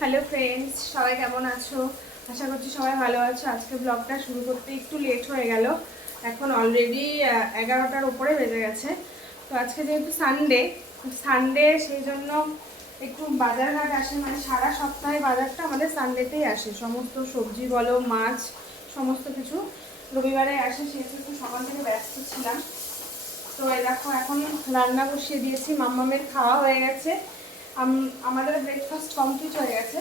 Hello friends সবাই কেমন আছো? আশা করছি সবাই ভালো আছো। আজকে ব্লগটা শুরু করতে একটু লেট হয়ে গেল। এখন অলরেডি এগারোটার ওপরে বেজে গেছে। তো আজকে যেহেতু সানডে সানডে সেই জন্য একটু বাজার ঘাট আসে। মানে সারা সপ্তাহে বাজারটা আমাদের সানডেতেই আসে। সমস্ত সবজি বলো, মাছ, সমস্ত কিছু রবিবারে আসে। সেহেতু একটু সকাল থেকে ব্যস্ত ছিলাম। তো এই দেখো, এখন রান্না বসিয়ে দিয়েছি। মাম্মামের খাওয়া হয়ে গেছে। আম- আমাদের ব্রেকফাস্ট কমপ্লিট হয়ে গেছে।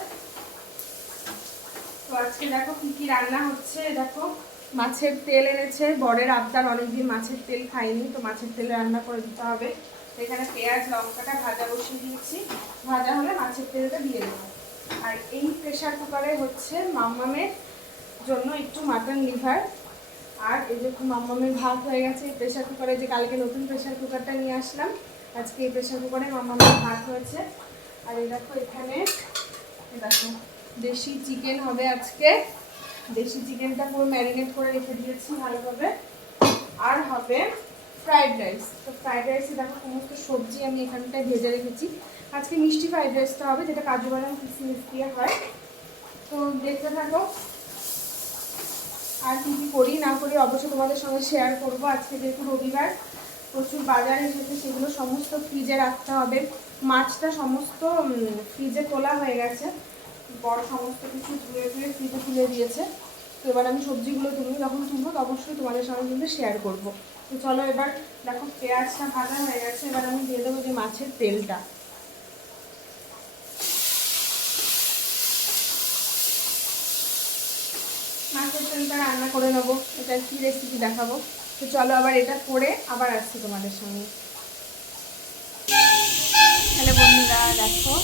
তো আজকে দেখো কি কি রান্না হচ্ছে। দেখো, মাছের তেল এনেছে, বরের আবদার, অনেকদিন মাছের তেল খাইনি, তো মাছের তেল রান্না করে দিতে হবে। এখানে পেঁয়াজ, লঙ্কাটা ভাজা বসিয়ে দিয়েছি। ভাজা হলে মাছের তেলটা দিয়ে দেবো। আর এই প্রেশার কুকারে হচ্ছে মাম্মামের জন্য একটু মাটন লিভার আর এই যে মাম্মামের ভাত হয়ে গেছে। এই প্রেশার কুকারে যে কালকে নতুন প্রেশার কুকারটা নিয়ে আসলাম, আজকে এই প্রেশার কুকারে মাম্মামের ভাত হয়েছে। আর এই দেখো এখানে দেখো, দেশি চিকেন হবে আজকে। দেশি চিকেনটা পুরো ম্যারিনেট করে রেখে দিয়েছি ভালোভাবে। আর হবে ফ্রাইড রাইস। তো ফ্রাইড রাইসে দেখো সমস্ত সবজি আমি এখানটায় ভেজে রেখেছি। আজকে মিষ্টি ফ্রাইড রাইসটা হবে, যেটা কাজু বাদাম কিশমিশ দিয়ে হয়। তো দেখতে থাকো। আর কি কি করি, না করি, অবশ্যই তোমাদের সঙ্গে শেয়ার করব। আজকে যেহেতু রবিবার, প্রচুর বাজার এসেছে, সেগুলো সমস্ত ফ্রিজে রাখতে হবে। মাছটা সমস্ত ফ্রিজে তোলা হয়ে গেছে। বড় সমস্ত কিছু ধুয়ে ধুয়ে ফ্রিজে তুলে দিয়েছে। তো এবার আমি সবজিগুলো তুলবো যখন তুলবো অবশ্যই তোমাদের সঙ্গে কিন্তু শেয়ার করব। তো চলো এবার দেখো, পেঁয়াজটা ভাজা হয়ে গেছে। এবার আমি দিয়ে দেবো যে মাছের তেলটা। মাছের তেলটা রান্না করে নেব। এটা কি রেসিপি দেখাবো? তো চলো আবার এটা করে আবার আসছি তোমাদের সঙ্গে। বন্ধুরা দেখো,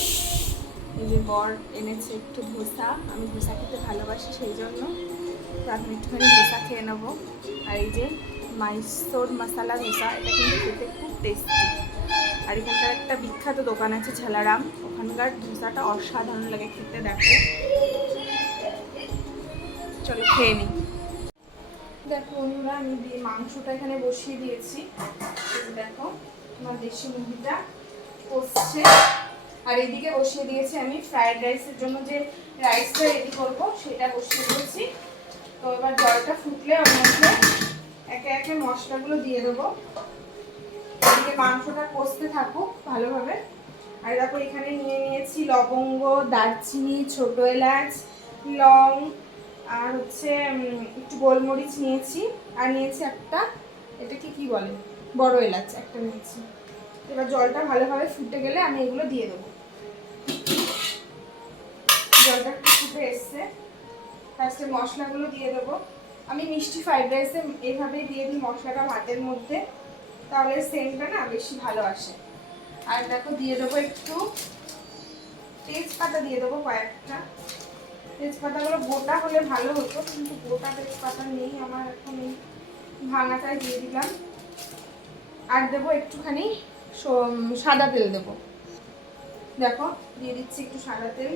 এই যে বর এনেছে একটু ধোসা। আমি ধোসা খেতে ভালোবাসি, সেই জন্য তো আমি একটুখানি ধোসা খেয়ে নেব। আর এই যে মাইসোর মশালা ধোসা, এটা কিন্তু খেতে খুব টেস্টি আর এখানকার একটা বিখ্যাত দোকান আছে ছেলারাম। ওখানকার ধোসাটা অসাধারণ লাগে খেতে, দেখো। চলো খেয়ে নিই দেখো বন্ধুরা, আমি মাংসটা এখানে বসিয়ে দিয়েছি। দেখো, আমার দেশি মুরগিটা। আর এদিকে বসিয়ে দিয়েছি আমি ফ্রাইড রাইসের জন্য যে রাইসটা রেডি করব, সেটা বসিয়ে দিয়েছি। তো এবার জলটা ফুটলে ওর মধ্যে একে একে মশলাগুলো দিয়ে দেবো। এদিকে মাংসটা কষতে থাকুক ভালোভাবে। আর দেখো এখানে নিয়ে নিয়েছি লবঙ্গ, দারচিনি, ছোট এলাচ, লং, আর হচ্ছে একটু গোলমরিচ নিয়েছি। আর নিয়েছি একটা, এটাকে কি বলে? বড় এলাচ একটা নিয়েছি। এবার জলটা ভালোভাবে ফুটে গেলে আমি এগুলো দিয়ে দেবো জলটা একটু ফুটে এসছে ফার্স্টে মশলাগুলো দিয়ে দেবো। আমি মিষ্টি ফ্রাইড রাইসে এইভাবেই দিয়ে দিই মশলাটা ভাতের মধ্যে, তাহলে সেন্টটা না বেশি ভালো আসে। আর দেখো, দিয়ে দেবো একটু তেজপাতা দিয়ে দেবো কয়েকটা। তেজপাতাগুলো গোটা হলে ভালো হতো, কিন্তু গোটা তেজপাতা নেই, আমার এখন এই ভাঙাটাই দিয়ে দিলাম। আর দেবো একটুখানি সাদা তেল দেবো। দেখো, দিয়ে দিচ্ছি একটু সাদা তেল।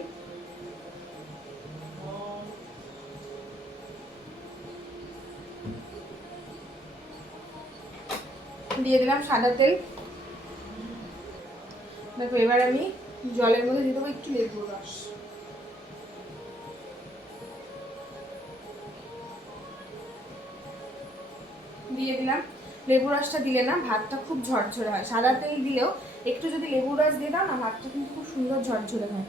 দিয়ে দিলাম সাদা তেল। দেখো, এবার আমি জলের মধ্যে দিয়ে দেবো একটু লেবুর রস। দিয়ে দিলাম। লেবু রসটা দিলে না ভাতটা খুব ঝরঝরে হয়। সাদা তেল দিলেও একটু যদি লেবু রস দিয়ে দাও না, ভাতটা কিন্তু খুব সুন্দর ঝরঝরে হয়।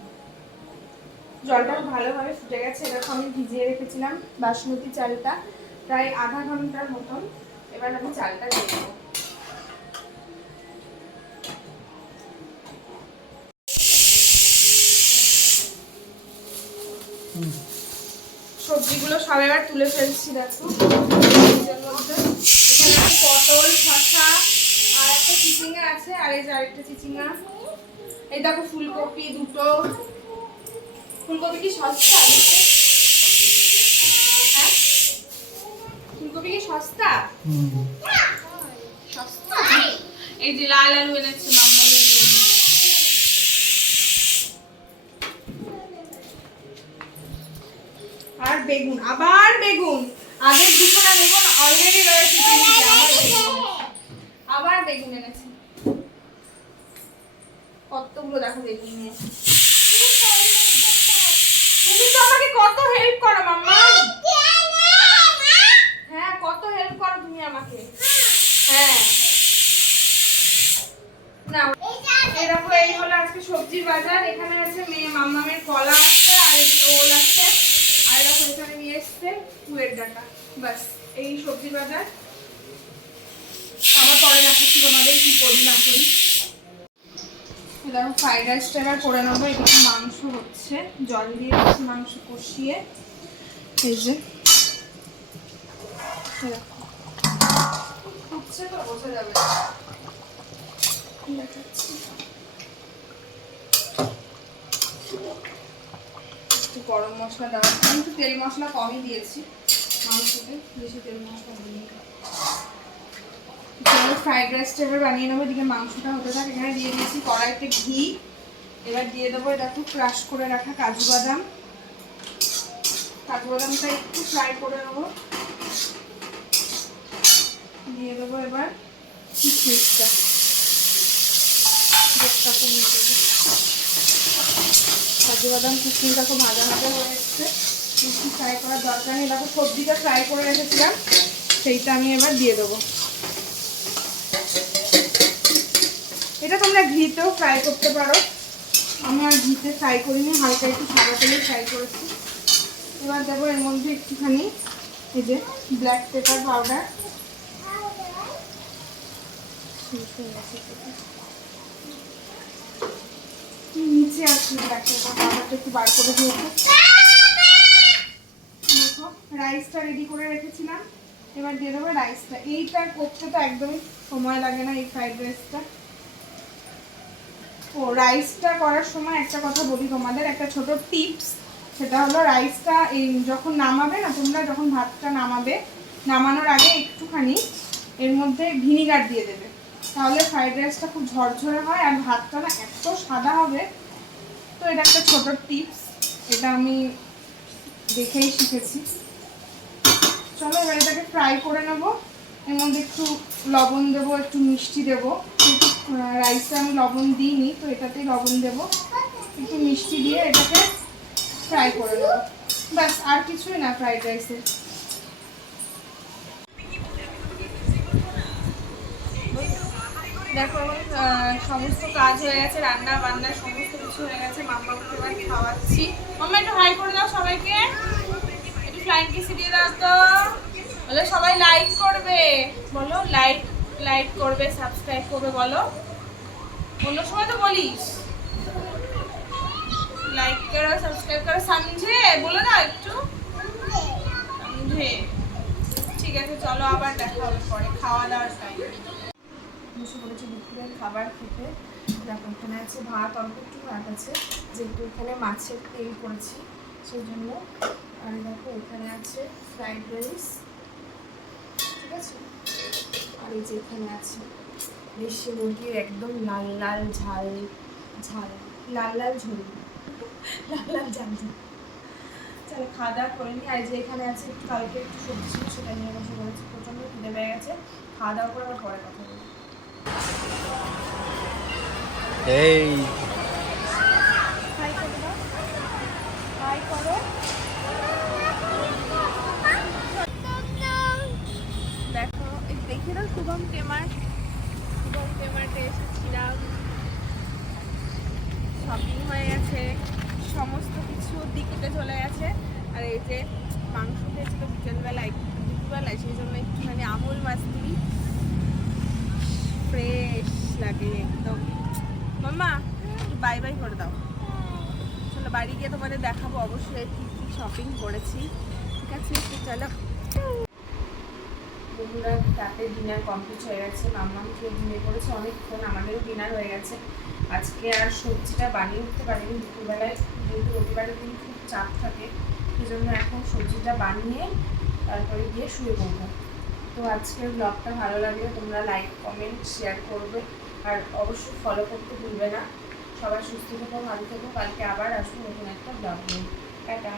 জলটা ভালোভাবে ফুটে গেছে। এরকম আমি ভিজিয়ে রেখেছিলাম বাসমতি চালটা, প্রায় আধা ঘণ্টার মতন। এবার আমি চালটা দিয়ে দেবো। সবজিগুলো সব এবার তুলে ফেলছি দেখো। পটল শসা আর একটা চিচিঙ্গা আছে আর এই যে আরেকটা চিচিঙ্গা। এই দেখো ফুলকপি দুটো। ফুলকপি কি সস্তা? হ্যাঁ? ফুলকপি কি সস্তা? সস্তা? এই যে লাল আলু এনেছে বেগুন আবার বেগুন। আগের দুখানা বেগুন অলরেডি রয়েছে আবার বেগুন। এনেছে। আবার বেগুন এনেছে। কতগুলো দেখো বেগুন নিয়ে তুমি তো আমাকে কত হেল্প করো মাম্মা। হ্যাঁ কত হেল্প করো তুমি আমাকে। হ্যাঁ। না এরকম এই হলো আজকে সবজির বাজার। এখানে আছে মেয়ে মাম্মামের কলা আছে আর ওল আছে। এরকম এখানে নিয়ে এসছে কুয়ের ডাটা বাস এই সবজি বাজার আবার পরে দেখাচ্ছি তোমাদের কি করি না করি দেখো ফ্রাইড রাইসটা এবার করে নেব এদিকে মাংস হচ্ছে জল দিয়ে মাংস কষিয়ে এই যে। ফুটছে তো বোঝা যাবে। দেখাচ্ছি। একটু গরম মশলা দেওয়া আমি একটু তেল মশলা কমই দিয়েছি, মাংসতে। বেশি তেল মশলা চলো ফ্রাইড রাইসটা এবার বানিয়ে নেব, এদিকে মাংসটা হতে থাকে। এখানে দিয়ে দিয়েছি কড়াইতে ঘি। এবার দিয়ে দেবো এটা দেখো ক্রাশ করে রাখা কাজু বাদাম। কাজু বাদামটা একটু ফ্রাই করে নেব। দিয়ে দেবো এবার কিশমিশটা কাজু বাদাম কিশমিশটা খুব ভাজা ভাজা হয়ে এসছে। বেশি ফ্রাই করার দরকার নেই। দেখো সবজিটা ফ্রাই করে রেখেছিলাম। সেইটা আমি এবার দিয়ে দেবো। এটা তোমরা ঘিতেও ফ্রাই করতে পারো। আমি আর ঘিতে ফ্রাই করিনি, হালকা একটু সাদা তেলে ফ্রাই করেছি। এবার দেবো এর মধ্যে একটুখানি এই যে black pepper powder black pepper পাউডারটা একটু বার করে দিয়েছে। রাইসটা রেডি করে রেখেছিলাম। এবার দিয়ে দেবো রাইসটা এইটা করতে তো একদমই সময় লাগে না এই ফ্রাইড রাইসটা ও রাইসটা করার সময় একটা কথা বলি তোমাদের, একটা ছোট টিপস সেটা হলো রাইসটা এই যখন নামাবে না, তোমরা যখন ভাতটা নামাবে, নামানোর আগে একটুখানি এর মধ্যে ভিনিগার দিয়ে দেবে। তাহলে ফ্রাইড রাইসটা খুব ঝরঝরে হয় আর ভাতটা না এত সাদা হবে তো এটা একটা ছোট টিপস এটা আমি দেখেই শিখেছি। চলো এবার এটাকে ফ্রাই করে নেব। এর মধ্যে একটু লবণ দেবো, একটু মিষ্টি দেবো। রাইসে আমি লবণ দিইনি, তো এটাতেই লবণ দেবো। একটু মিষ্টি দিয়ে এটাকে ফ্রাই করে নেব। ব্যাস, আর কিছুই না ফ্রাইড রাইসে দেখো সমস্ত কাজ হয়ে গেছে, রান্না বান্না সমস্ত কিছু হয়ে গেছে মাম্মাকে এবার খাওয়াচ্ছি। মাম্মা, একটু হাই করে দাও সবাইকে। একটু ফ্লাইং কিসি দিয়ে দাও তো। বলো, সবাই লাইক করবে। বলো লাইক লাইক করবে সাবস্ক্রাইব করবে, বলো। অন্য সময় তো বলিস। লাইক করো সাবস্ক্রাইব করো। সমঝে বলো দাও একটু। সমঝে ঠিক আছে, চলো আবার দেখা হবে পরে, খাওয়া দাওয়ার টাইম বসে পড়েছি দুপুরের খাবার খেতে। দেখো এখানে আছে ভাত, অল্প একটু ভাত আছে। যেহেতু এখানে মাছের তেল করেছি সেই জন্য আর দেখো, এখানে আছে ফ্রাইড রাইস। ঠিক আছে? আর এই যে এখানে আছে দেশি মুরগির একদম লাল লাল ঝাল ঝাল, লাল লাল ঝোল। লাল লাল ঝাল ঝোল। চলো, খাওয়া দাওয়া করে নিই। আর যে এখানে আছে একটু কালকে একটু সবজি, সেটা নিয়ে বসে পড়েছি প্রচণ্ড খিদে পেয়ে গেছে। খাওয়া দাওয়া করে আবার পরে কথা বলব। এই। দেখো দেখে দাও শুভম টেমার। শুভম টেমারটে এসেছিলাম। শপিং হয়ে গেছে। সমস্ত কিছু দিকতে চলে গেছে। আর এই যে মাংস খেয়েছিল বিকেলবেলায়, দুপুরবেলায়, সেই জন্য একটুখানি আমুল মাস্তি ফ্রেশ লাগে একদম। মাম্মা, বাই বাই করে দাও। চলো বাড়ি গিয়ে তোমাদের দেখাবো অবশ্যই কি কি শপিং করেছি। ঠিক আছে, তো চলো। বন্ধুরা, রাতে ডিনার কমপ্লিট হয়ে গেছে। মাম্মাম খেয়ে ঘুমিয়ে পড়েছে অনেকক্ষণ, আমাদেরও ডিনার হয়ে গেছে। আজকে আর সবজিটা বানিয়ে উঠতে পারিনি। দুপুরবেলায় যেহেতু রবিবারের দিন খুব চাপ থাকে সেই জন্য এখন সবজিটা বানিয়ে তারপরে গিয়ে শুয়ে পড়ব। তো আজকের ব্লগটা ভালো লাগলে তোমরা লাইক কমেন্ট শেয়ার করবে। আর অবশ্যই ফলো করতে ভুলবে না। সবাই সুস্থ থেকো, ভালো থেকো। কালকে আবার আসব নতুন একটা ব্লগ নিয়ে। টাটা।